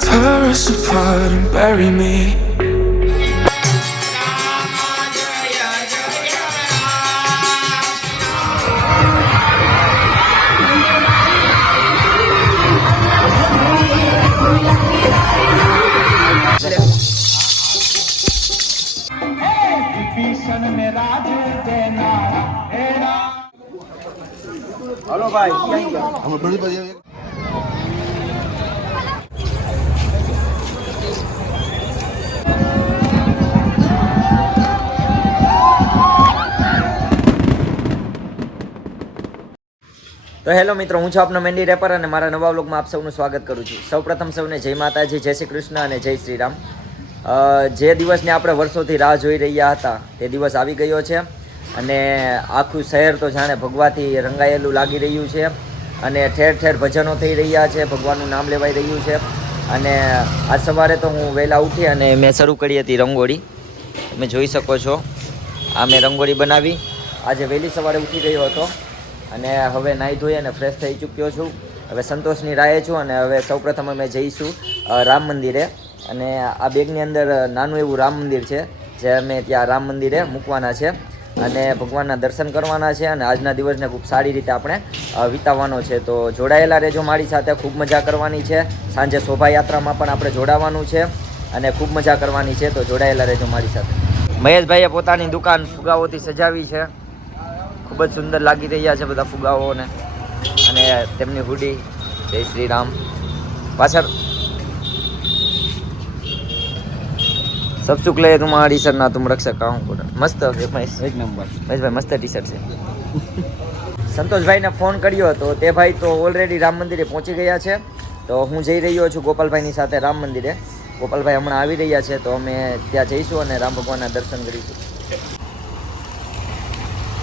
Tear us apart and bury me. Hello भाई हम बड़ी बड़ी તો હેલો મિત્રો, હું છું આપનો મેન્ડી રેપર અને મારા નવા વ્લોગમાં આપ સૌનું સ્વાગત કરું છું. સૌપ્રથમ સૌને જય માતાજી, જય શ્રી કૃષ્ણ અને જય શ્રી રામ. જે દિવસની આપણે વર્ષોથી રાહ જોઈ રહ્યા હતા તે દિવસ આવી ગયો છે અને આખું શહેર તો જાણે ભગવાથી રંગાયેલું લાગી રહ્યું છે અને ઠેર ઠેર ભજનો થઈ રહ્યા છે, ભગવાનનું નામ લેવાઈ રહ્યું છે. અને આજ સવારે તો હું વહેલા ઉઠી અને મેં શરૂ કરી હતી રંગોળી. તમે જોઈ શકો છો, આ મેં રંગોળી બનાવી. આજે વહેલી સવારે ઉઠી ગયો હતો અને હવે નાહી ધોઈ અને ફ્રેશ થઈ ચૂક્યો છું. હવે સંતોષની રાહે છું અને હવે સૌપ્રથમ અમે જઈશું રામ મંદિરે. અને આ બેગની અંદર નાનું એવું રામ મંદિર છે જે અમે ત્યાં રામ મંદિરે મૂકવાના છે અને ભગવાનના દર્શન કરવાના છે અને આજના દિવસને ખૂબ સારી રીતે આપણે વિતાવવાનો છે. તો જોડાયેલા રહેજો મારી સાથે, ખૂબ મજા કરવાની છે. સાંજે શોભાયાત્રામાં પણ આપણે જોડાવાનું છે અને ખૂબ મજા કરવાની છે. તો જોડાયેલા રહેજો મારી સાથે. મહેશભાઈએ પોતાની દુકાન ફુગાઓથી સજાવી છે. ખૂબ જ સુંદર લાગી રહ્યા છે બધા ફુગાઓને અને તેમની હુડી. જય શ્રી રામ. પાછળ सब चुक ले तुम्हारी सर ना तुम रक्षक का हूँ. मस्त एक नंबर મહેશભાઈ મસ્ત ટી શર્ટ છે. સંતોષભાઈને ફોન કર્યો હતો, તે ભાઈ તો ઓલરેડી રામ મંદિરે પહોંચી ગયા છે. તો હું જઈ રહ્યો છું ગોપાલભાઈની સાથે રામ મંદિરે. ગોપાલભાઈ હમણાં આવી રહ્યા છે તો અમે ત્યાં જઈશું અને રામ ભગવાનના દર્શન કરીશું.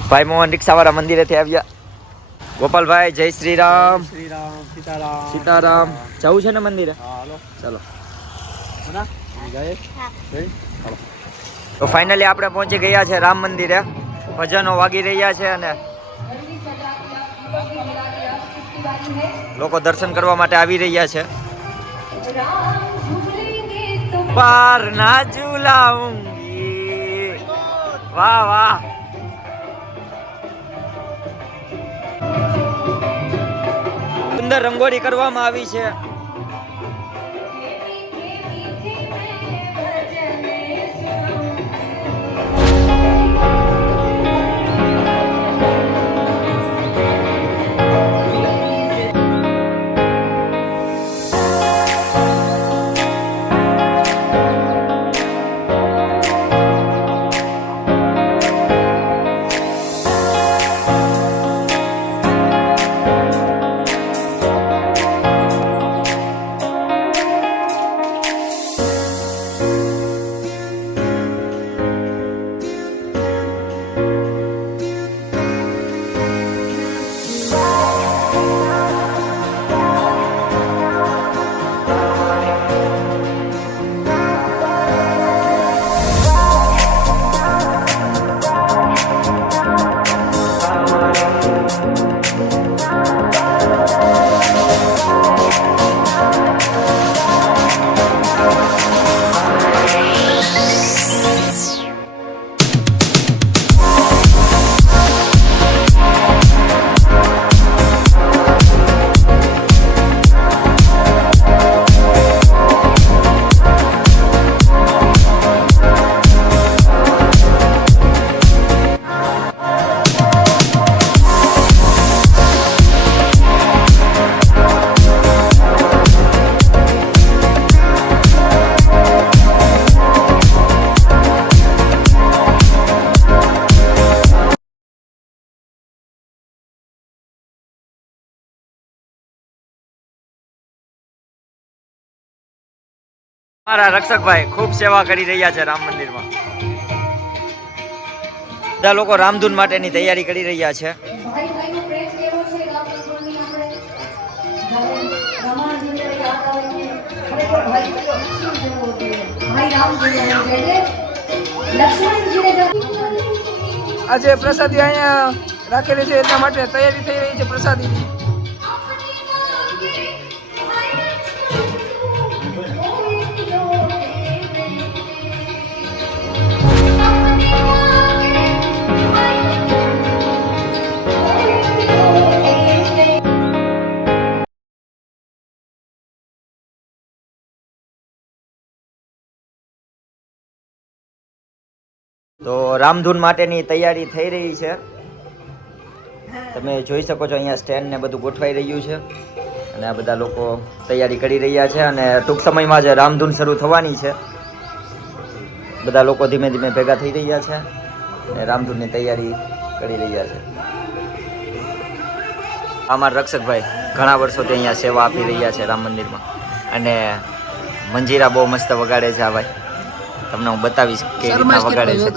ભાઈ મોહન રિક્ષાવાળા મંદિરેથી આવ્યા. ગોપાલભાઈ જય શ્રી રામ. સીતારામ. જવું છે ને મંદિરે? ચાલો. તો ફાઇનલી આપણે પહોંચી ગયા છે રામ મંદિરે. ભજનો વાગી રહ્યા છે અને લોકો દર્શન કરવા માટે આવી રહ્યા છે. પાર ના ઝુલાઉંગી. વાહ વાહ. સુંદર રંગોળી કરવામાં આવી છે. મારા રક્ષકભાઈ ખૂબ સેવા કરી રહ્યા છે રામ મંદિરમાં. બધા લોકો રામધૂન માટેની તૈયારી કરી રહ્યા છે. આજે પ્રસાદી અહીંયા રાખેલી છે એટલા માટે તૈયારી થઈ રહી છે પ્રસાદીની. તો રામધૂન માટેની તૈયારી થઈ રહી છે. તમે જોઈ શકો છો અહીંયા સ્ટેન્ડ ને બધું ગોઠવાઈ રહ્યું છે અને આ બધા લોકો તૈયારી કરી રહ્યા છે અને ટૂંક સમયમાં જ રામધૂન શરૂ થવાની છે. બધા લોકો ધીમે ધીમે ભેગા થઈ રહ્યા છે અને રામધૂનની તૈયારી કરી રહ્યા છે. અમારા રક્ષકભાઈ ઘણા વર્ષોથી અહીંયા સેવા આપી રહ્યા છે રામ મંદિરમાં અને મંજીરા બહુ મસ્ત વગાડે છે. આ ભાઈ તમને હું બતાવીશ કેવી રીતના વગાડે છે.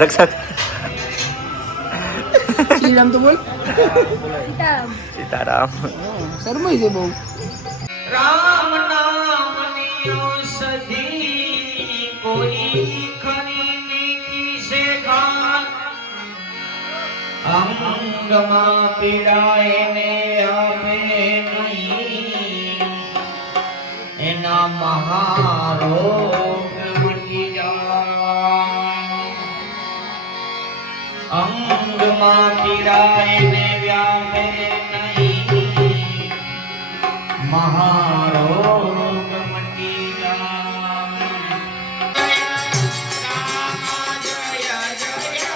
રક્ષક શ્રીરામ તો બોલ. સીતારામ. શરમાઈ છે બહુ. રામ નામની ઔષધિ કોઈ ખરીની કિસે ખાન અંગમાં પીડાય ને આપે નહીં એના મહારોગ મટી જાય. અંગમાં પીડાય ને વ્યાપે નહીં મહારોગ મટી જાય. રામ જય જય રામ જય જય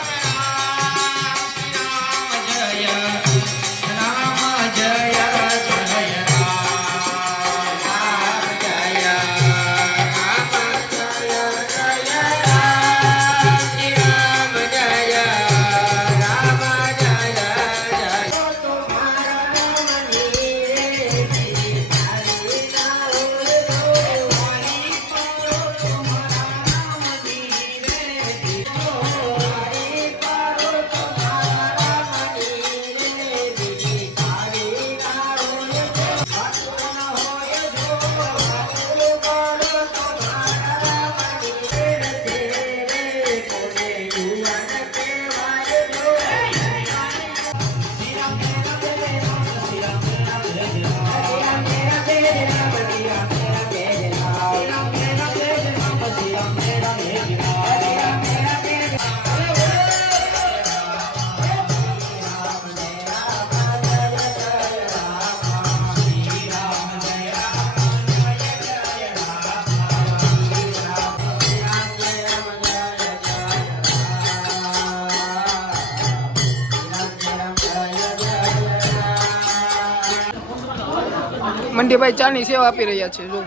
મંડીભાઈ ચાની સેવા આપી રહ્યા છે. જો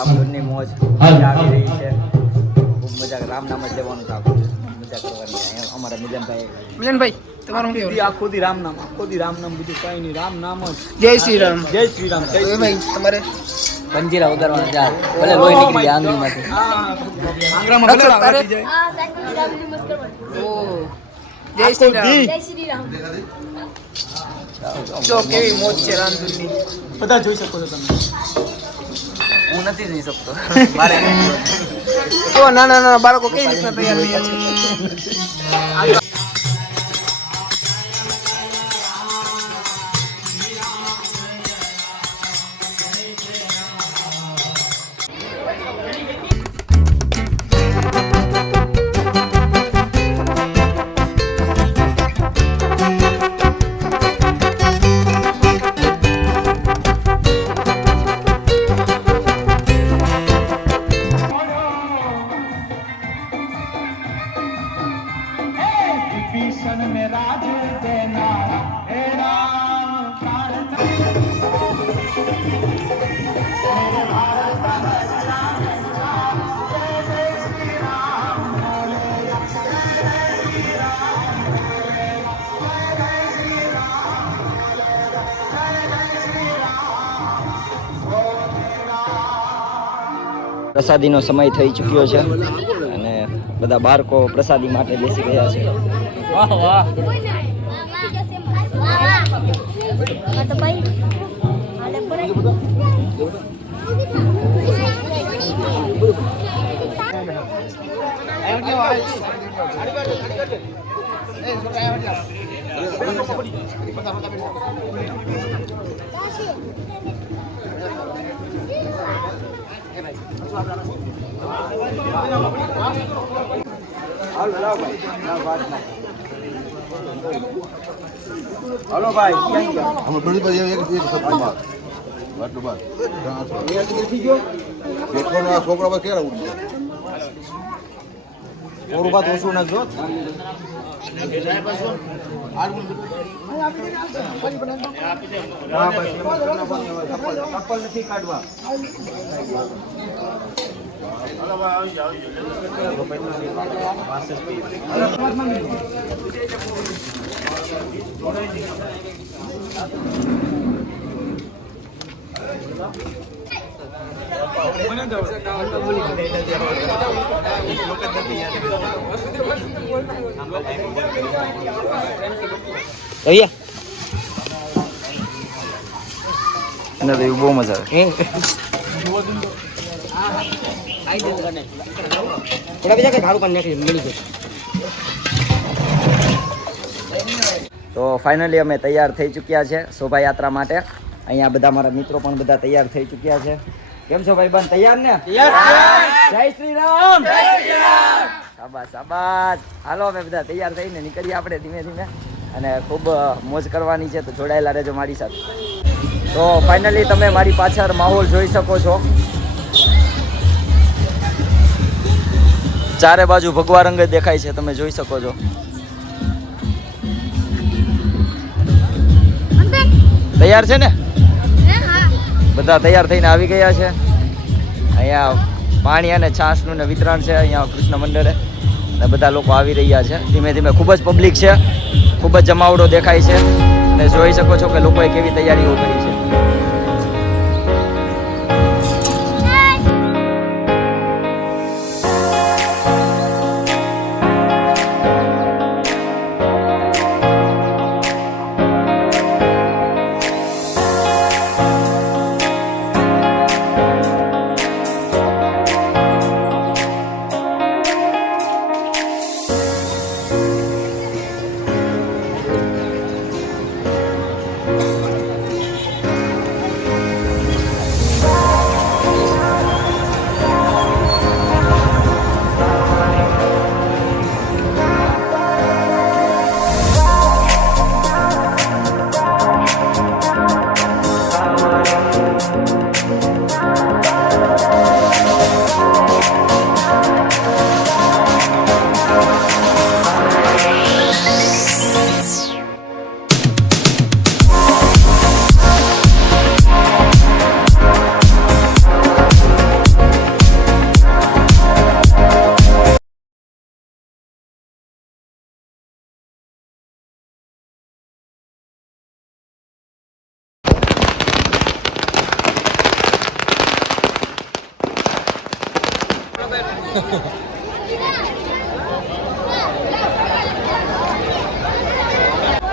રામધૂનની મોજ મજા આવી રહી છે. ખૂબ મજા. રામ નામ જ લેવાનું છે. આખું મજા કરવાની. અહીંયા અમારા મિલનભાઈ તમારું શું કહેવું? આખો દી રામ નામ, આખો દી રામ નામ, બીજું કઈ નહીં. રામ નામ જ. જય શ્રી રામ. જય શ્રી રામ. જય શ્રી ભાઈ તમારે બંજીરા વગાડવાના ચાલ. ભલે લોહી નીકળી જાય આંગળીમાંથી. આંગળામાં ભલે તારે? આવી જાય. ઓ જય શ્રી રામ. જય શ્રી રામ. જો કેવી મોજ છે રામધૂનની. બધા જોઈ શકો છો તમે. હું નથી જઈ શકતો. મારે જો નાના નાના બાળકો કઈ રીતના તૈયાર થયા છે. પ્રસાદીનો સમય થઈ ચૂક્યો છે અને બધા બાળકો પ્રસાદી માટે બેસી ગયા છે. વાહ વાહ. હાલો ભાઈ ક્યાં ગયા? અમે બધી બાજુ એક સપનું બાદ વાટલું બાદ બેઠવાનો આ છોકરા પર ક્યારે ઉઠશે થોડું બાદ ઓછું નાખજો. ચપ્પલ નથી કાઢવા. અને તો બહુ મજા આવે. તો ફાઇનલી અમે તૈયાર થઈ ચૂક્યા છે શોભાયાત્રા માટે. અહીંયા બધા મારા મિત્રો પણ બધા તૈયાર થઈ ચૂક્યા છે. કેમ છો ભાઈ બંધ? તૈયાર ને? જય શ્રી રામ. શાબાશ શાબાશ. હાલો અમે બધા તૈયાર થઈને નીકળીએ આપણે ધીમે ધીમે, અને ખૂબ મોજ કરવાની છે. તો જોડાયેલા રહેજો મારી સાથે. તો ફાઇનલી તમે મારી પાછળ માહોલ જોઈ શકો છો. ચારે બાજુ ભગવા રંગ દેખાય છે, તમે જોઈ શકો છો. તૈયાર છે ને? બધા તૈયાર થઈને આવી ગયા છે. અહીંયા પાણી અને છાશનું ને વિતરણ છે અહીંયા કૃષ્ણ મંડળે, અને બધા લોકો આવી રહ્યા છે ધીમે ધીમે. ખૂબ જ પબ્લિક છે, ખૂબ જ જમાવડો દેખાય છે, અને જોઈ શકો છો કે લોકોએ કેવી તૈયારીઓ કરી છે.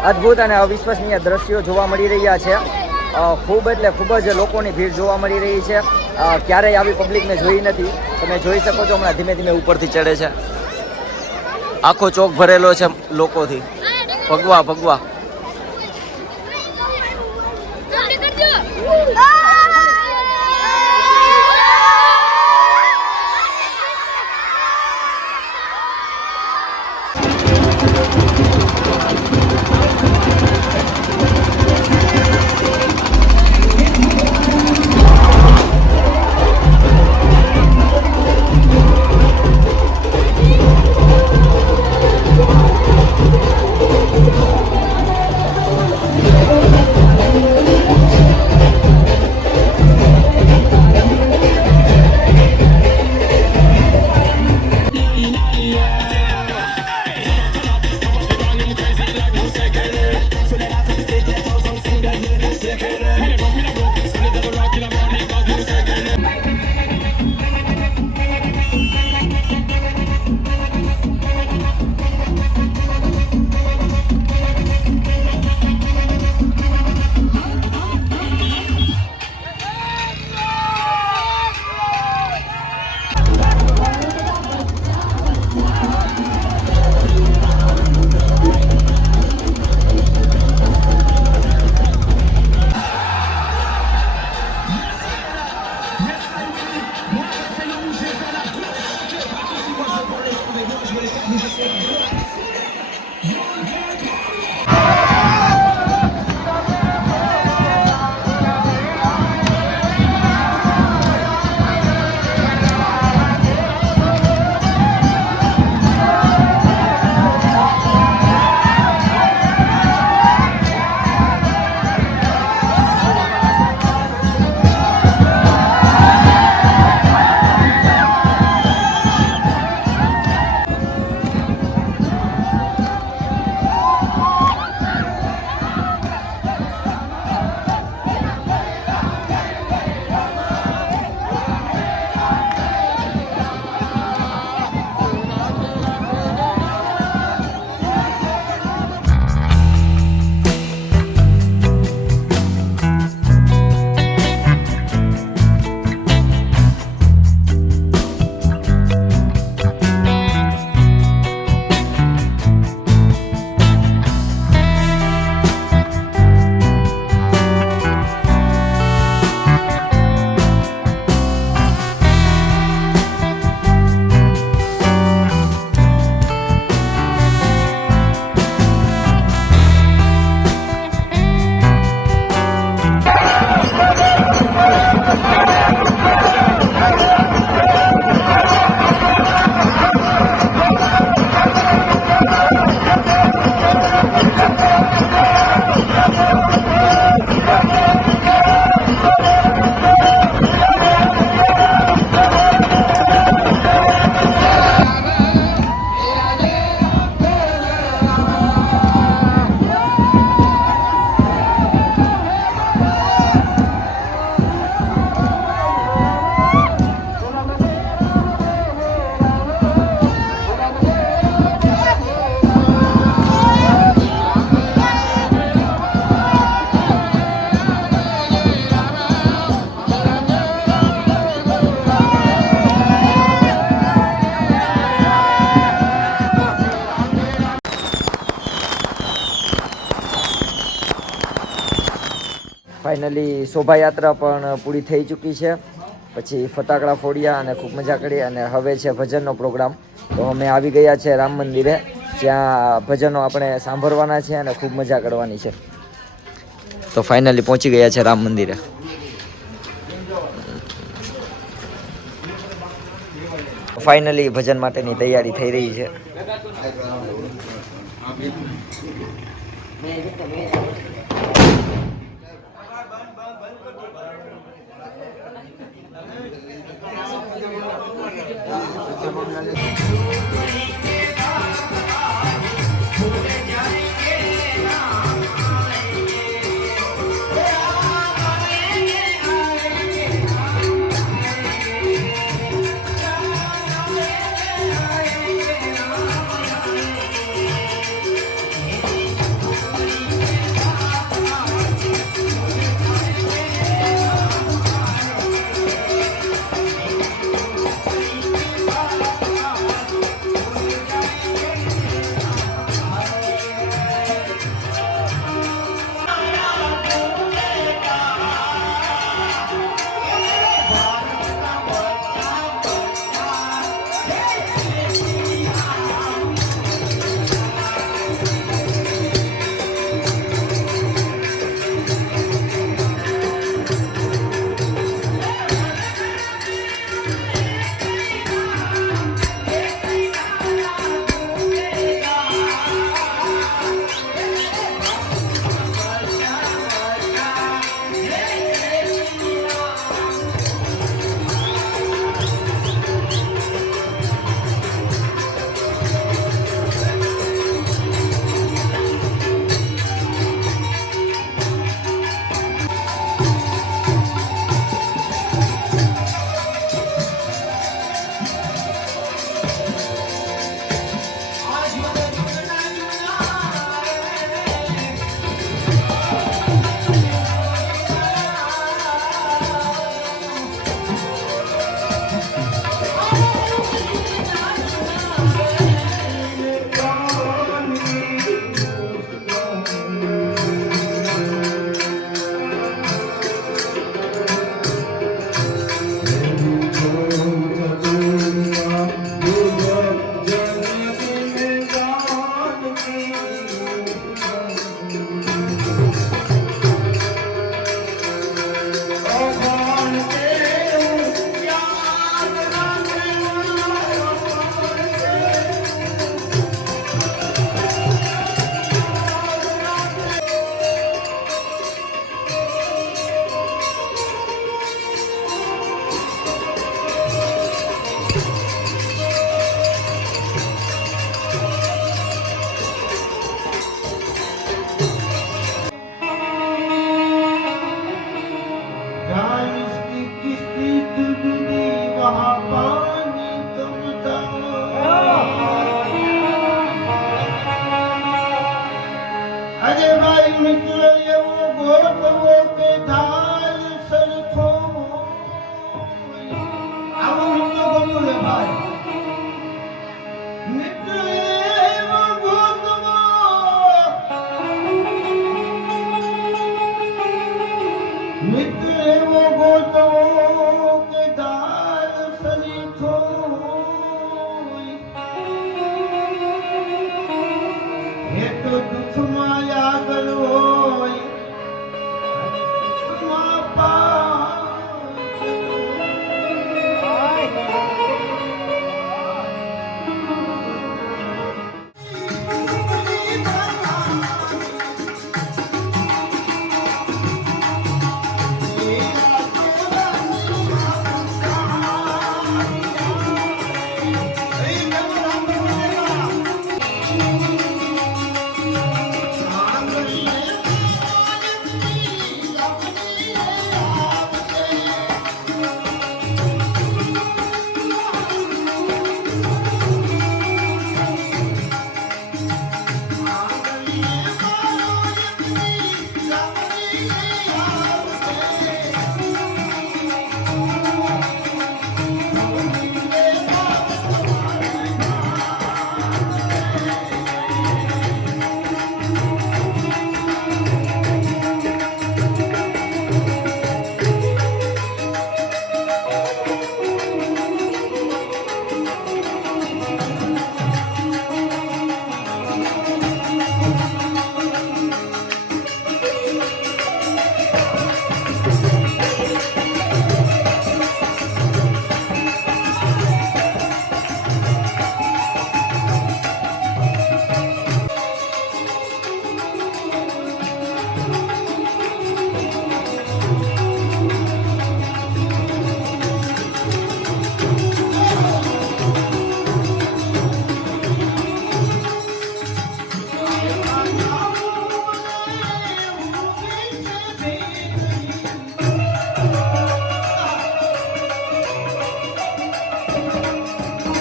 અદ્ભુત અને અવિશ્વસનીય દ્રશ્યો જોવા મળી રહ્યા છે. ખૂબ એટલે ખૂબ જ લોકોની ભીડ જોવા મળી રહી છે. ક્યારેય આવી પબ્લિકને જોઈ નથી. તમે જોઈ શકો છો હમણાં ધીમે ધીમે ઉપરથી ચડે છે. આખો ચોક ભરેલો છે લોકોથી. ભગવા ભગવા. ફાઇનલી શોભાયાત્રા પણ પૂરી થઈ ચૂકી છે. પછી ફટાકડા ફોડ્યા અને ખૂબ મજા કરી અને હવે છે ભજનનો પ્રોગ્રામ. તો અમે આવી ગયા છે રામ મંદિરે, જ્યાં ભજનો આપણે સાંભળવાના છે અને ખૂબ મજા કરવાની છે. તો ફાઇનલી પહોંચી ગયા છે રામ મંદિરે. ફાઇનલી ભજન માટેની તૈયારી થઈ રહી છે.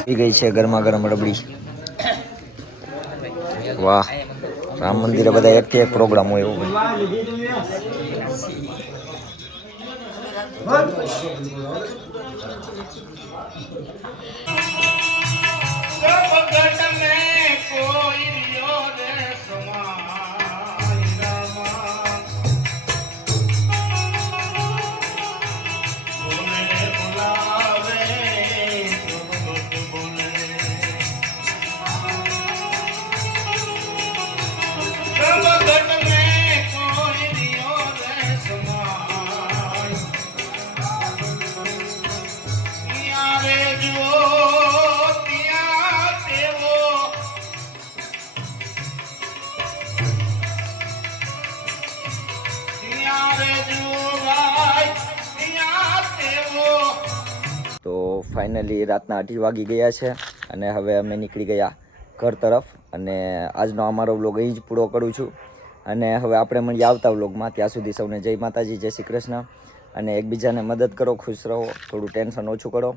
પી ગઈ છે ગરમા ગરમ રબડી. વાહ, રામ મંદિરે બધા એકથી એક પ્રોગ્રામ હોય એવું. જગત में कोई रियो रे समाई रामा बोले बुलावे जगत बोले जगत में कोई रियो रे समाई यारे जो તો ફાઇનલી રાતના 8 વાગી ગયા છે અને હવે અમે નીકળી ગયા ઘર તરફ. અને આજનો અમારો વ્લોગ અહીં જ પૂરો કરું છું. અને હવે આપણે મળીએ આવતા વ્લોગમાં. ત્યાં સુધી સૌને જય માતાજી, જય શ્રી કૃષ્ણ. અને એકબીજાને મદદ કરો, ખુશ રહો, થોડું ટેન્શન ઓછું કરો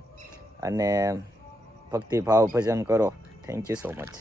અને ભક્તિ ભાવ ભજન કરો. Thank you so much.